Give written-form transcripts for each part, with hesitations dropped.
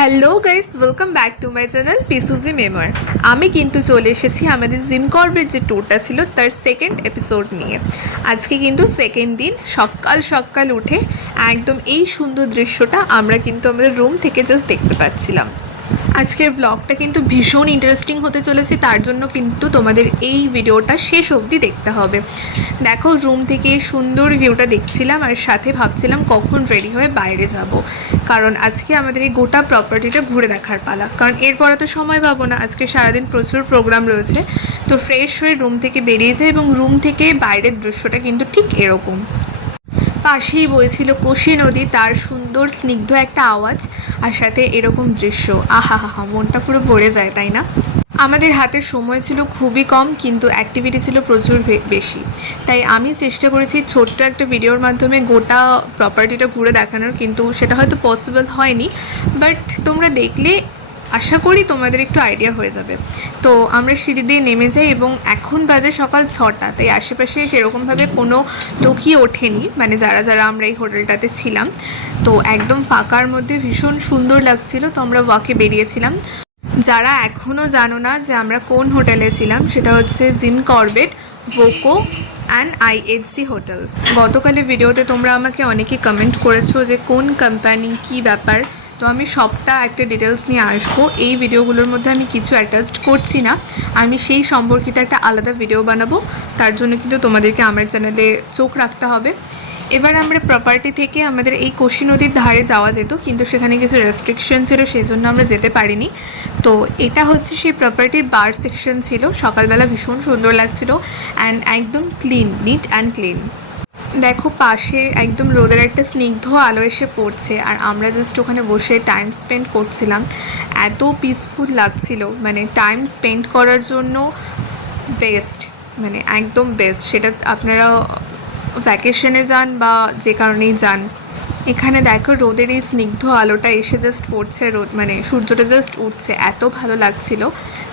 Hello guys, welcome back to my channel পিসুজি memoir. আমি কিন্তু চলে এসেছি আমাদের জিম করবেট যে ট্যুরটা ছিল তার সেকেন্ড এপিসোড নিয়ে। আজকে কিন্তু সেকেন্ড দিন, সকাল সকাল উঠে একদম এই সুন্দর দৃশ্যটা আমরা কিন্তু আমাদের রুম থেকে জাস্ট দেখতে পাচ্ছিলাম। আজকের ব্লগটা কিন্তু ভীষণ ইন্টারেস্টিং হতে চলেছে, তার জন্য কিন্তু তোমাদের এই ভিডিওটা শেষ অবধি দেখতে হবে। দেখো, রুম থেকে সুন্দর ভিউটা দেখছিলাম আর সাথে ভাবছিলাম কখন রেডি হয়ে বাইরে যাব, কারণ আজকে আমাদের এই গোটা প্রপার্টিটা ঘুরে দেখার পালা। কারণ এরপরে তো সময় পাবো না, আজকে সারাদিন প্রচুর প্রোগ্রাম রয়েছে। তো ফ্রেশ হয়ে রুম থেকে বেরিয়ে যায় এবং রুম থেকে বাইরের দৃশ্যটা কিন্তু ঠিক এরকম। পাশেই বইছিল কোশি নদী, তার সুন্দর স্নিগ্ধ একটা আওয়াজ আর সাথে এরকম দৃশ্য, আহা হা হা, মনটা পুরো ভরে যায়, তাই না? আমাদের হাতের সময় ছিল খুবই কম, কিন্তু অ্যাক্টিভিটি ছিল প্রচুর বেশি। তাই আমি চেষ্টা করেছি ছোট্ট একটা ভিডিওর মাধ্যমে গোটা প্রপার্টিটা ঘুরে দেখানোর, কিন্তু সেটা হয়তো পসিবল হয়নি। বাট তোমরা দেখলে আশা করি তোমাদের একটু আইডিয়া হয়ে যাবে। তো আমরা সিঁড়ি দিয়ে নেমে যাই এবং এখন বাজে সকাল 6টা, তাই আশেপাশে সেরকমভাবে কোনো লোকই ওঠেনি, মানে যারা যারা আমরা এই হোটেলটাতে ছিলাম। তো একদম ফাঁকার মধ্যে ভীষণ সুন্দর লাগছিল, তো আমরা ওয়াকে বেরিয়েছিলাম। যারা এখনও জানো না যে আমরা কোন হোটেলে ছিলাম, সেটা হচ্ছে জিম করবেট ভোকো অ্যান্ড আইএইচসি হোটেল। গতকালের ভিডিওতে তোমরা আমাকে অনেকে কমেন্ট করেছো যে কোন কোম্পানি, কী ব্যাপার। তো আমি সবটা একটা ডিটেলস নিয়ে আসবো। এই ভিডিওগুলোর মধ্যে আমি কিছু অ্যাটাচড করছি না, আমি সেই সম্পর্কিত একটা আলাদা ভিডিও বানাবো। তার জন্য কিন্তু তোমাদেরকে আমার চ্যানেলে চোখ রাখতে হবে। এবার আমরা প্রপার্টি থেকে আমাদের এই কোশি নদীর ধারে যাওয়া যেত, কিন্তু সেখানে কিছু রেস্ট্রিকশন ছিল, সেই জন্য আমরা যেতে পারিনি। তো এটা হচ্ছে সেই প্রপার্টির বার সেকশন ছিল। সকালবেলা ভীষণ সুন্দর লাগছিল অ্যান্ড একদম ক্লিন, নিট অ্যান্ড ক্লিন। দেখো, পাশে একদম রোদের একটা স্নিগ্ধ আলো এসে পড়ছে আর আমরা জাস্ট ওখানে বসে টাইম স্পেন্ড করছিলাম। এত পিসফুল লাগছিল, মানে টাইম স্পেন্ড করার জন্য বেস্ট, মানে একদম বেস্ট। সেটা আপনারা ভ্যাকেশনে যান বা যে কারণেই যান। এখানে দেখো, রোদের এই স্নিগ্ধ আলোটা এসে জাস্ট পড়ছে, রোদ মানে সূর্যটা জাস্ট উঠছে, এত ভালো লাগছিল।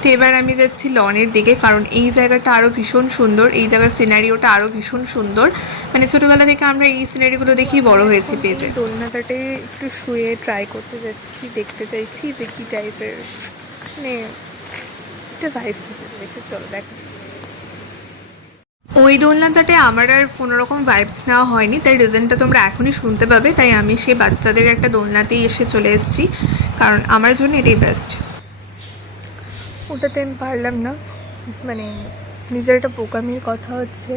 তো এবার আমি যাচ্ছি লনের দিকে, কারণ এই জায়গাটা আরও ভীষণ সুন্দর, এই জায়গার সিনারিওটা আরও ভীষণ সুন্দর। মানে ছোটোবেলা থেকে আমরা এই সিনারিগুলো দেখেই বড় হয়েছি পেজে। দোলনাটাতে একটু শুয়ে ট্রাই করতে যাচ্ছি, দেখতে চাইছি যে কী টাইপের, মানে একটা ভাইবস নিতে চাইছে। চলো দেখ। ওই দোলনাটাতে আমার আর কোনোরকম ভাইবস নেওয়া হয়নি, তাই রিজনটা তোমরা এখনই শুনতে পাবে। তাই আমি সেই বাচ্চাদের একটা দোলনাতেই এসে চলে এসেছি, কারণ আমার জন্য এটাই বেস্ট। ওটাতে আমি পারলাম না, মানে নিজের একটা বোকামির কথা হচ্ছে,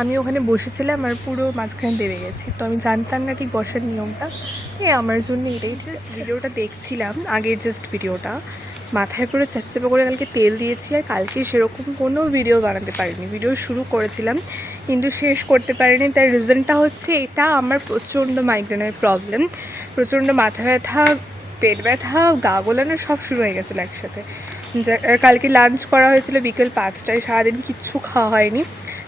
আমি ওখানে বসেছিলাম আর পুরো মাঝখানে দেবে গেছি। তো আমি জানতাম না ঠিক বসার নিয়মটা, আমার জন্য এটাই। জাস্ট ভিডিওটা দেখছিলাম, আগের জাস্ট ভিডিওটা, মাথায় পুরো চ্যাপচ্যাপে করে কালকে তেল দিয়েছি আর কালকে সেরকম কোনো ভিডিও বানাতে পারিনি। ভিডিও শুরু করেছিলাম কিন্তু শেষ করতে পারিনি। তার রিজনটা হচ্ছে এটা, আমার প্রচণ্ড মাইগ্রেনের প্রবলেম, প্রচণ্ড মাথা ব্যথা, পেট ব্যথা, গা গোলানো সব শুরু হয়ে গেছিলো একসাথে। কালকে লাঞ্চ করা হয়েছিল বিকেল 5টায়, সারাদিন কিচ্ছু খাওয়া হয়নি।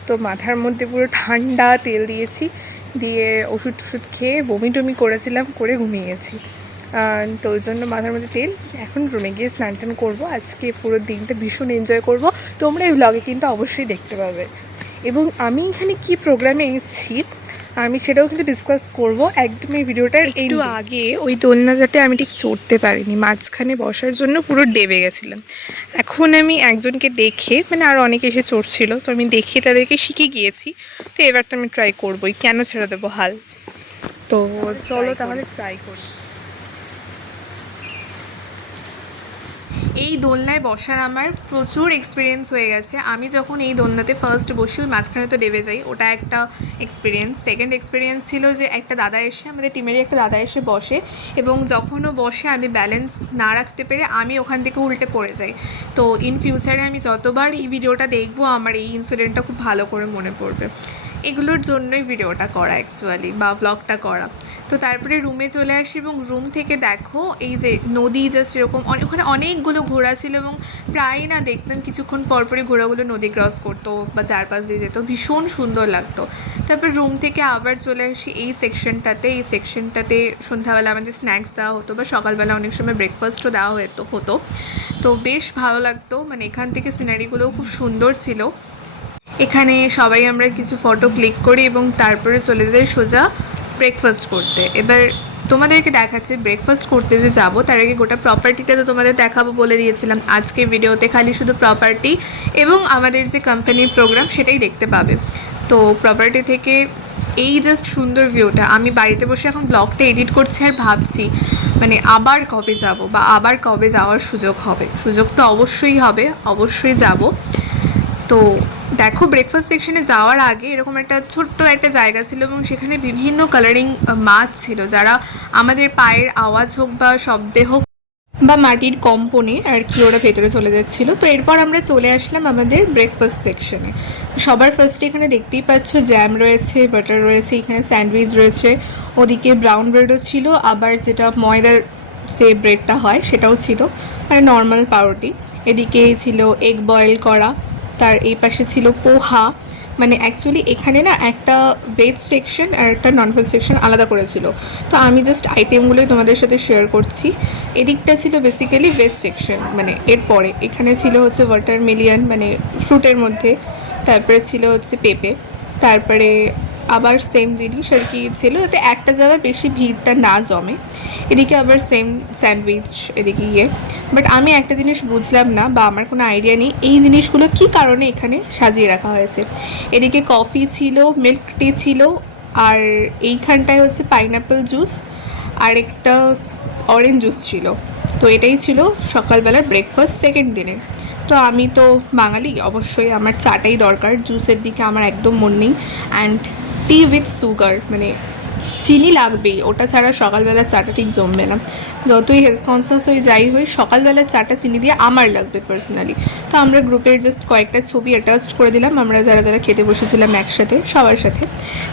তো মাথার মধ্যে পুরো ঠান্ডা তেল দিয়েছি, দিয়ে ওষুধ টষুধ খেয়ে বমি টমি করেছিলাম, করে ঘুমিয়ে গেছি। তো ওই জন্য মাথার মধ্যে তেল। এখন রুমে গিয়ে স্নান টান করবো, আজকে পুরো দিনটা ভীষণ এনজয় করব। তোমরা এই ব্লগে কিন্তু অবশ্যই দেখতে পাবে। এবং আমি এখানে কি প্রোগ্রামে এসেছি আমি সেটাও কিন্তু ডিসকাস করব একদম এই ভিডিওটার একটু আগে। ওই দোলনাটাতে আমি ঠিক চড়তে পারিনি, মাঝখানে বসার জন্য পুরো ডেবে গেছিলাম। এখন আমি একজনকে দেখে, মানে আরও অনেকে এসে চড়ছিল, তো আমি দেখে তাদেরকে শিখে গিয়েছি। তো এবার তো আমি ট্রাই করবোই, কেন ছেড়ে দেবো হাল। তো চলো তাহলে ট্রাই করি। এই দোলনায় বসার আমার প্রচুর এক্সপিরিয়েন্স হয়ে গেছে। আমি যখন এই দোলনাতে ফার্স্ট বসি, ওই মাঝখানে তো ডেবে যাই, ওটা একটা এক্সপিরিয়েন্স। সেকেন্ড এক্সপিরিয়েন্স ছিল যে একটা দাদা এসে, আমাদের টিমেরই একটা দাদা এসে বসে, এবং যখনও বসে আমি ব্যালেন্স না রাখতে পেরে আমি ওখান থেকে উল্টে পড়ে যাই। তো ইন ফিউচারে আমি যতবার এই ভিডিওটা দেখবো আমার এই ইনসিডেন্টটা খুব ভালো করে মনে পড়বে। এগুলোর জন্যই ভিডিওটা করা অ্যাকচুয়ালি, বা ব্লগটা করা। তো তারপরে রুমে চলে আসি এবং রুম থেকে দেখো এই যে নদী, জাস্ট এরকম ওখানে অনেকগুলো ঘোড়া ছিল এবং প্রায়ই না দেখতাম কিছুক্ষণ পরপরই ঘোড়াগুলো নদী ক্রস করতো বা চারপাশ দিয়ে যেত, ভীষণ সুন্দর লাগতো। তারপর রুম থেকে আবার চলে আসি এই সেকশনটাতে সন্ধ্যাবেলা আমাদের স্ন্যাক্স দেওয়া হতো, বা সকালবেলা অনেক সময় ব্রেকফাস্টও দেওয়া হতো। তো বেশ ভালো লাগতো, মানে এখান থেকে সিনারিগুলোও খুব সুন্দর ছিল। এখানে সবাই আমরা কিছু ফটো ক্লিক করি এবং তারপরে চলে যাই সোজা ব্রেকফাস্ট করতে। এবার তোমাদেরকে দেখাচ্ছে ব্রেকফাস্ট করতে যে যাবো তার আগে গোটা প্রপার্টিটা তো তোমাদের দেখাবো বলে দিয়েছিলাম। আজকে ভিডিওতে খালি শুধু প্রপার্টি এবং আমাদের যে কোম্পানির প্রোগ্রাম সেটাই দেখতে পাবে। তো প্রপার্টি থেকে এই জাস্ট সুন্দর ভিউটা, আমি বাড়িতে বসে এখন ব্লগটা এডিট করছি আর ভাবছি মানে আবার কবে যাব বা আবার কবে যাওয়ার সুযোগ হবে। সুযোগ তো অবশ্যই হবে, অবশ্যই যাব। তো দেখো ব্রেকফাস্ট সেকশনে যাওয়ার আগে এরকম একটা ছোট্ট একটা জায়গা ছিল এবং সেখানে বিভিন্ন কালারিং মাছ ছিল, যারা আমাদের পায়ের আওয়াজ হোক বা শব্দে হোক বা মাটির কম্পনে আর কি ওরা ভেতরে চলে যাচ্ছিলো। তো এরপর আমরা চলে আসলাম আমাদের ব্রেকফাস্ট সেকশনে। সবার ফার্স্টে এখানে দেখতেই পাচ্ছ জ্যাম রয়েছে, বাটার রয়েছে, এখানে স্যান্ডউইচ রয়েছে, ওদিকে ব্রাউন ব্রেডও ছিল, আবার যেটা ময়দার যে ব্রেডটা হয় সেটাও ছিল, মানে নর্মাল পাউরুটি। এদিকে ছিল এগ বয়েল করা, তার এই পাশে ছিল পোহা। মানে অ্যাকচুয়ালি এখানে না একটা ভেজ সেকশন আর একটা নন ভেজ সেকশন আলাদা করেছিল, তো আমি জাস্ট আইটেমগুলোই তোমাদের সাথে শেয়ার করছি। এদিকটা ছিল বেসিক্যালি ভেজ সেকশন, মানে এরপরে এখানে ছিল হচ্ছে ওয়াটারমেলিয়ন মানে ফ্রুটের মধ্যে, তারপরে ছিল হচ্ছে পেঁপে, তারপরে আবার সেম জিনিস আর কি ছিল, যাতে একটা জায়গায় বেশি ভিড়টা না জমে। এদিকে আবার সেম স্যান্ডউইচ এদিকে বাট আমি একটা জিনিস বুঝলাম না বা আমার কোনো আইডিয়া নেই এই জিনিসগুলো কী কারণে এখানে সাজিয়ে রাখা হয়েছে। এদিকে কফি ছিল, মিল্ক টি ছিল, আর এইখানটায় হচ্ছে পাইনঅ্যাপেল জুস আর একটা অরেঞ্জ জুস ছিল। তো এটাই ছিল সকালবেলার ব্রেকফাস্ট সেকেন্ড দিনের। তো আমি তো বাঙালি, অবশ্যই আমার চাটাই দরকার, জুসের দিকে আমার একদম মন নেই। অ্যান্ড টি উইথ সুগার, মানে চিনি লাগবেই, ওটা ছাড়া সকালবেলা চাটা ঠিক জমবে না। যতই হেলথ কনসিয়াস হয়ে যাই হই, সকালবেলা চাটা চিনি দিয়ে আমার লাগবে পার্সোনালি। তো আমরা গ্রুপের জাস্ট কয়েকটা ছবি অ্যাটাচ করে দিলাম, আমরা যারা যারা খেতে বসেছিলাম একসাথে সবার সাথে।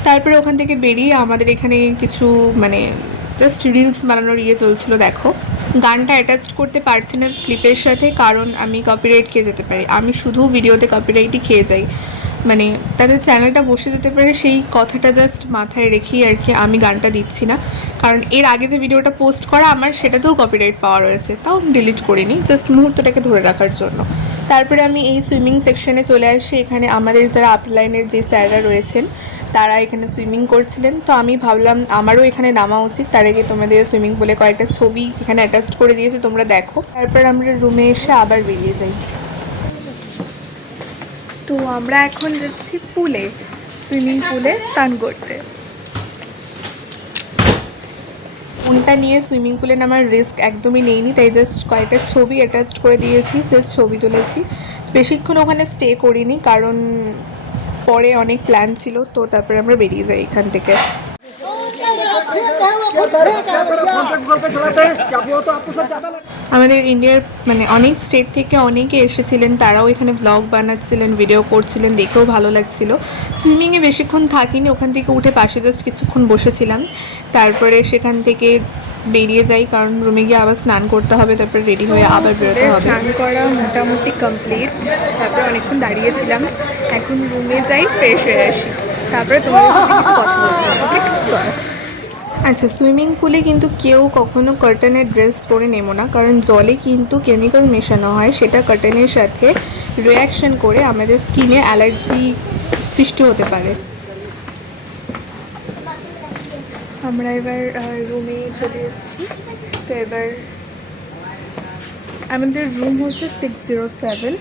তারপরে ওখান থেকে বেরিয়ে আমাদের এখানে কিছু মানে জাস্ট রিলস বানানোর চলছিল। দেখো গানটা অ্যাটাচ করতে পারছি না ক্লিপের সাথে, কারণ আমি কপিরাইট খেয়ে যেতে পারি। আমি শুধু ভিডিওতে কপিরাইটই খেয়ে যাই, মানে তাদের চ্যানেলটা বসে যেতে পারে সেই কথাটা জাস্ট মাথায় রেখেই আর কি আমি গানটা দিচ্ছি না। কারণ এর আগে যে ভিডিওটা পোস্ট করা আমার সেটাতেও কপিরাইট পাওয়া রয়েছে, তাও ডিলিট করিনি, জাস্ট মুহূর্তটাকে ধরে রাখার জন্য। তারপরে আমি এই সুইমিং সেকশনে চলে আসি। এখানে আমাদের যারা আপার লাইনের যে স্যাররা রয়েছেন তারা এখানে সুইমিং করছিলেন, তো আমি ভাবলাম আমারও এখানে নামা উচিত। তার আগে তোমাদের সুইমিং পুলে কয়েকটা ছবি এখানে অ্যাটাচ করে দিয়েছি, তোমরা দেখো। তারপর আমরা রুমে এসে আবার বেরিয়ে যাই। তো আমরা এখন যাচ্ছি পুলে, সুইমিং পুলে স্নান করতে। ফোনটা নিয়ে সুইমিং পুলে নামার রিস্ক একদমই নেইনি, তাই জাস্ট কয়েকটা ছবি অ্যাটাচ করে দিয়েছি, জাস্ট ছবি তুলেছি। বেশিক্ষণ ওখানে স্টে করিনি, কারণ পরে অনেক প্ল্যান ছিল। তো তারপরে আমরা বেরিয়ে যাই এখান থেকে। আমাদের ইন্ডিয়ার মানে অনেক স্টেট থেকে অনেকে এসেছিলেন, তারাও এখানে ব্লগ বানাচ্ছিলেন, ভিডিও করছিলেন, দেখেও ভালো লাগছিল। সুইমিংয়ে বেশিক্ষণ থাকিনি, ওখান থেকে উঠে পাশে জাস্ট কিছুক্ষণ বসেছিলাম। তারপরে সেখান থেকে বেরিয়ে যাই, কারণ রুমে গিয়ে আবার স্নান করতে হবে, তারপরে রেডি হয়ে আবার বেরোতে হবে। স্নান করা মোটামুটি কমপ্লিট, তারপরে অনেকক্ষণ দাঁড়িয়েছিলাম, এখন রুমে যাই ফ্রেশ হয়ে আসি, তারপরে তোমাদের সাথে কিছু কথা বলতে চলো। আচ্ছা, সুইমিং পুলে কিন্তু কেউ কখনো কার্টেনের ড্রেস পরে নেমো না, কারণ জলে কিন্তু কেমিক্যাল মেশানো হয়, সেটা কার্টেনের সাথে রিয়াকশন করে আমাদের স্কিনে অ্যালার্জি সৃষ্টি হতে পারে। আমরা এবার রুমে চলে এসেছি। তো এবার আমাদের রুম হচ্ছে 607,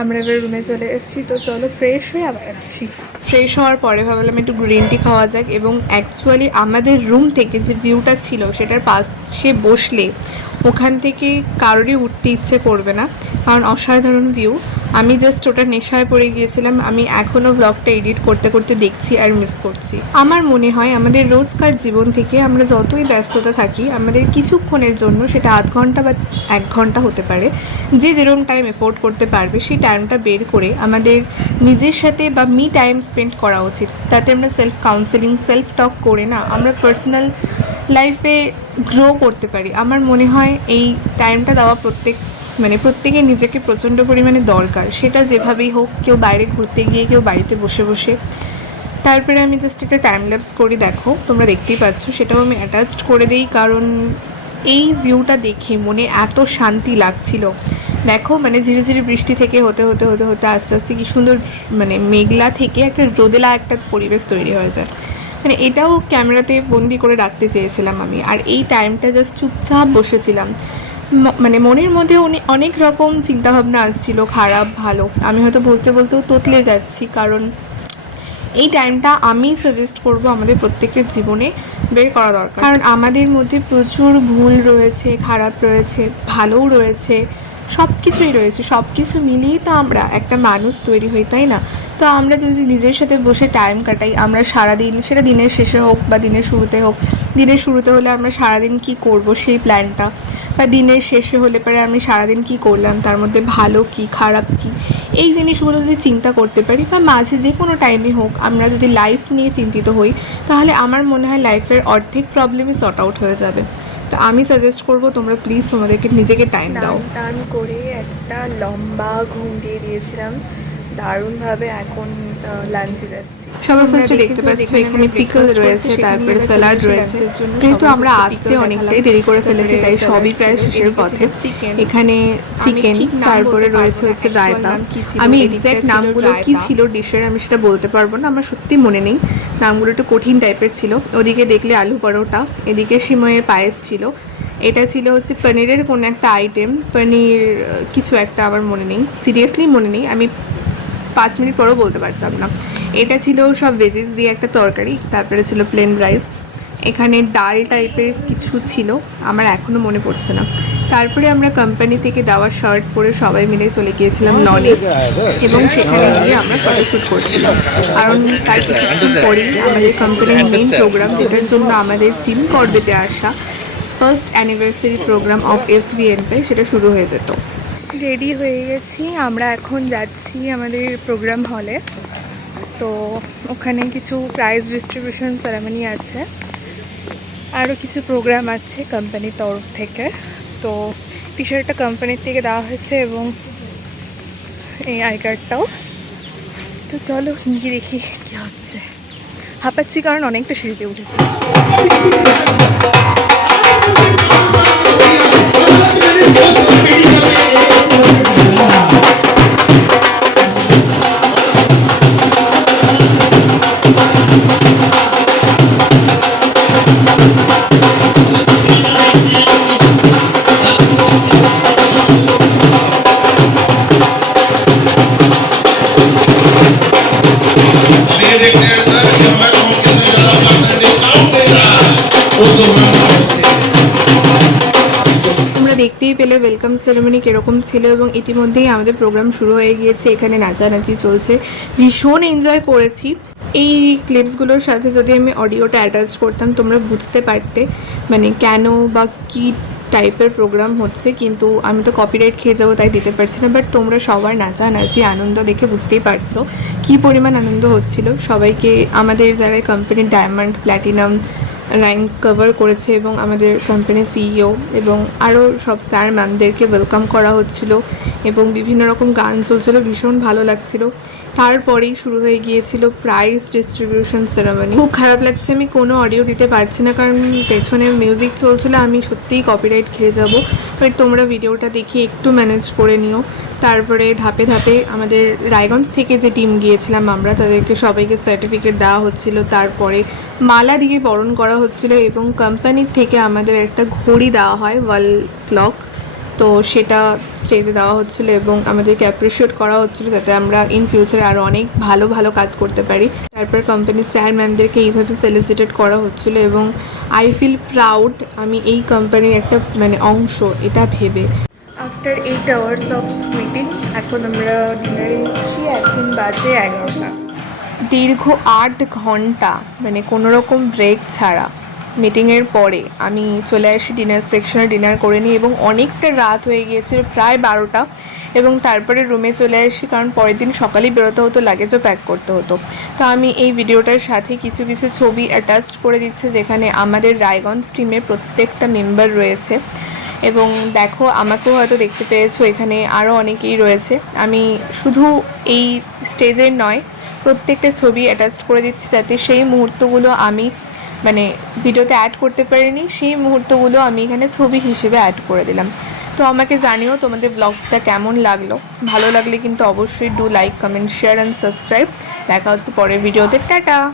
আমরা এবার রুমে চলে এসেছি। তো চলো ফ্রেশ হয়ে আবার আসছি। ফ্রেশ হওয়ার পরে ভাবলাম একটু গ্রিন টি খাওয়া যাক, এবং অ্যাকচুয়ালি আমাদের রুম থেকে যে ভিউটা ছিল সেটার পাশে বসলে ওখান থেকে কারোরই উঠতে ইচ্ছে করবে না, কারণ অসাধারণ ভিউ। আমি জাস্ট ওটা নেশায় পড়ে গিয়েছিলাম। আমি এখনও ব্লগটা এডিট করতে করতে দেখছি আর মিস করছি। আমার মনে হয় আমাদের রোজকার জীবন থেকে আমরা যতই ব্যস্ততা থাকি, আমাদের কিছুক্ষণের জন্য, সেটা আধ ঘন্টা বা 1 ঘন্টা হতে পারে, যে যেরকম টাইম এফোর্ড করতে পারবে সেই টাইমটা বের করে আমাদের নিজের সাথে বা মি টাইম স্পেন্ড করা উচিত। তাতে আমরা সেলফ কাউন্সেলিং, সেলফ টক করে না আমরা পার্সোনাল লাইফে গ্রো করতে পারি। আমার মনে হয় এই টাইমটা দেওয়া প্রত্যেকের নিজেকে প্রচণ্ড পরিমাণে দরকার, সেটা যেভাবেই হোক, কেউ বাইরে ঘুরতে গিয়ে, কেউ বাড়িতে বসে বসে। তারপরে আমি জাস্ট একটা টাইম ল্যাপস করি, দেখো তোমরা দেখতেই পাচ্ছ, সেটাও আমি অ্যাটাচড করে দিই, কারণ এই ভিউটা দেখে মনে এত শান্তি লাগছিল। দেখো মানে ধীরে ধীরে বৃষ্টি থেকে হতে হতে হতে হতে আস্তে আস্তে কি সুন্দর মানে মেঘলা থেকে একটা রোদেলা একটা পরিবেশ তৈরি হয়ে যায়। মানে এটাও ক্যামেরাতে বন্দি করে রাখতে চেয়েছিলাম আমি। আর এই টাইমটা জাস্ট চুপচাপ বসেছিলাম, মানে মনের মধ্যে অনেক রকম চিন্তাভাবনা আসছিল, খারাপ ভালো। আমি হয়তো বলতে বলতেও তোতলে যাচ্ছি, কারণ এই টাইমটা আমি সাজেস্ট করব আমাদের প্রত্যেকের জীবনে বের করা দরকার। কারণ আমাদের মধ্যে প্রচুর ভুল রয়েছে, খারাপ রয়েছে, ভালোও রয়েছে, সব কিছুই রয়েছে। সব কিছু মিলিয়েই তো আমরা একটা মানুষ তৈরি হই, তাই না? তো আমরা যদি নিজের সাথে বসে টাইম কাটাই, আমরা সারাদিন, সেটা দিনের শেষে হোক বা দিনের শুরুতে হোক, দিনের শুরুতে হলে আমরা সারাদিন কী করব সেই প্ল্যানটা, বা দিনের শেষে হলে পরে আমি সারাদিন কী করলাম, তার মধ্যে ভালো কী খারাপ কী, এই জিনিসগুলো যদি চিন্তা করতে পারি, বা মাঝে যে কোনো টাইমে হোক আমরা যদি লাইফ নিয়ে চিন্তিত হই, তাহলে আমার মনে হয় লাইফের অর্ধেক প্রবলেমই সর্ট আউট হয়ে যাবে। তো আমি সাজেস্ট করব তোমরা প্লিজ তোমাদেরকে নিজেকে টাইম দাও। টান করে একটা লম্বা ঘুম দিয়ে দিয়েছিলাম দারুণভাবে। এখন লাঞ্চে যাচ্ছি। সবার ফার্স্টে দেখতে পাচ্ছ এখানে পিকলস রয়েছে, তারপরে স্যালাড রয়েছে। যেহেতু আমরা আসতে অনেকটাই দেরি করে ফেলেছি, তাই সবই প্রায় শেষের পথে। এখানে চিকেন, তারপরে রয়েছে হচ্ছে রায়তা। আমি এক্স্যাক্ট নামগুলো কি ছিল ডিশের আমি সেটা বলতে পারবো না, আমার সত্যি মনে নেই। নামগুলো একটু কঠিন টাইপের ছিল। ওদিকে দেখলে আলু পরোটা, এদিকে সিময়ের পায়েস ছিল, এটা ছিল হচ্ছে পনিরের কোনো একটা আইটেম, পনির কিছু একটা, আমার মনে নেই, সিরিয়াসলি মনে নেই, আমি 5 মিনিট পরও বলতে পারতাম না। এটা ছিল সব ভেজিস দিয়ে একটা তরকারি, তারপরে ছিল প্লেন রাইস, এখানে ডাল টাইপের কিছু ছিল, আমার এখনও মনে পড়ছে না। তারপরে আমরা কোম্পানি থেকে দেওয়া শার্ট পরে সবাই মিলে চলে গিয়েছিলাম লনে, এবং সেখানে গিয়ে আমরা ফটোশ্যুট করছিলাম। কারণ তার কিছুক্ষণ পরেই আমাদের কোম্পানির মেইন প্রোগ্রাম, যেটার জন্য আমাদের জিম করবেতে আসা first anniversary programme of SVNP, সেটা শুরু হয়ে যেত। রেডি হয়ে গেছি, আমরা এখন যাচ্ছি আমাদের প্রোগ্রাম হলে। তো ওখানে কিছু প্রাইজ ডিস্ট্রিবিউশন সেরেমনি আছে, আরও কিছু প্রোগ্রাম আছে কোম্পানির তরফ থেকে। তো টি শার্টটা কোম্পানির থেকে দেওয়া হয়েছে এবং এই আই কার্ডটাও। তো চলো গিয়ে দেখি কী হচ্ছে। হাঁপাচ্ছি কারণ অনেকটা সিঁড়িতে উঠেছি। দেখতেই পেলে ওয়েলকাম সেরেমনি কীরকম ছিল, এবং ইতিমধ্যেই আমাদের প্রোগ্রাম শুরু হয়ে গিয়েছে। এখানে নাচানাচি চলছে, ভীষণ এনজয় করেছি। এই ক্লিপসগুলোর সাথে যদি আমি অডিওটা অ্যাটাচ করতাম তোমরা বুঝতে পারতে মানে কেন বা কী টাইপের প্রোগ্রাম হচ্ছে, কিন্তু আমি তো কপিরাইট খেয়ে যাবো তাই দিতে পারছি না। বাট তোমরা সবার নাচানাচি আনন্দ দেখে বুঝতেই পারছো কী পরিমাণ আনন্দ হচ্ছিল। সবাইকে আমাদের যারা কোম্পানির ডায়মন্ড প্ল্যাটিনাম র্যাঙ্ক কভার করেছে এবং আমাদের কোম্পানির CEO এবং আরও সব স্যার ম্যামদেরকে ওয়েলকাম করা হচ্ছিল এবং বিভিন্ন রকম গান চলছিল, ভীষণ ভালো লাগছিল। তারপরেই শুরু হয়ে গিয়েছিল প্রাইজ ডিস্ট্রিবিউশন সেরেমনি। খুব খারাপ লাগছে আমি কোনো অডিও দিতে পারছি না, কারণ পেছনে মিউজিক চলছিল, আমি সত্যিই কপিরাইট খেয়ে যাব। বাট তোমরা ভিডিওটা দেখি একটু ম্যানেজ করে নিও। তারপরে ধাপে ধাপে আমাদের রায়গঞ্জ থেকে যে টিম গিয়েছিলাম আমরা, তাদেরকে সবাইকে সার্টিফিকেট দেওয়া হচ্ছিল, তারপরে মালা দিয়ে বরণ করা হচ্ছিল এবং কোম্পানির থেকে আমাদের একটা ঘড়ি দেওয়া হয়, ওয়াল ক্লক, তো সেটা স্টেজে দেওয়া হচ্ছিলো এবং আমাদেরকে অ্যাপ্রিসিয়েট করা হচ্ছিলো যাতে আমরা ইন ফিউচারে আরও অনেক ভালো ভালো কাজ করতে পারি। তারপর কোম্পানির স্যার ম্যামদেরকে এইভাবে ফেলিসিটেট করা হচ্ছিলো এবং আই ফিল প্রাউড আমি এই কোম্পানির একটা মানে অংশ এটা ভেবে। আফটার 8 hours অফ মিটিং এখন আমরা ডিনারে এসেছি, এখন বাজে 11টা। দীর্ঘ 8 ঘন্টা মানে কোনো রকম ব্রেক ছাড়া মিটিংয়ের পরে আমি চলে আসি ডিনার সেকশনে, ডিনার করে নিই এবং অনেকটা রাত হয়ে গিয়েছিল, প্রায় 12টা, এবং তারপরে রুমে চলে আসি কারণ পরের দিন সকালেই বেরোতে হতো, লাগেজও প্যাক করতে হতো। তো আমি এই ভিডিওটার সাথে কিছু কিছু ছবি অ্যাটাচ করে দিচ্ছি যেখানে আমাদের রায়গঞ্জ টিমের প্রত্যেকটা মেম্বার রয়েছে এবং দেখো আমাকেও হয়তো দেখতে পেয়েছো, এখানে আরও অনেকেই রয়েছে। আমি শুধু এই স্টেজের নয় প্রত্যেকটা ছবি অ্যাটাচ করে দিচ্ছি যাতে সেই মুহূর্তগুলো আমি মানে ভিডিওতে অ্যাড করতে পারিনি, সেই মুহূর্তগুলো আমি এখানে ছবি হিসেবে অ্যাড করে দিলাম। তো আমাকে জানিও তোমাদের ব্লগটা কেমন লাগলো, ভালো লাগলে কিন্তু অবশ্যই do like, comment, share and subscribe. দেখা হচ্ছে পরের ভিডিওতে, টাটা।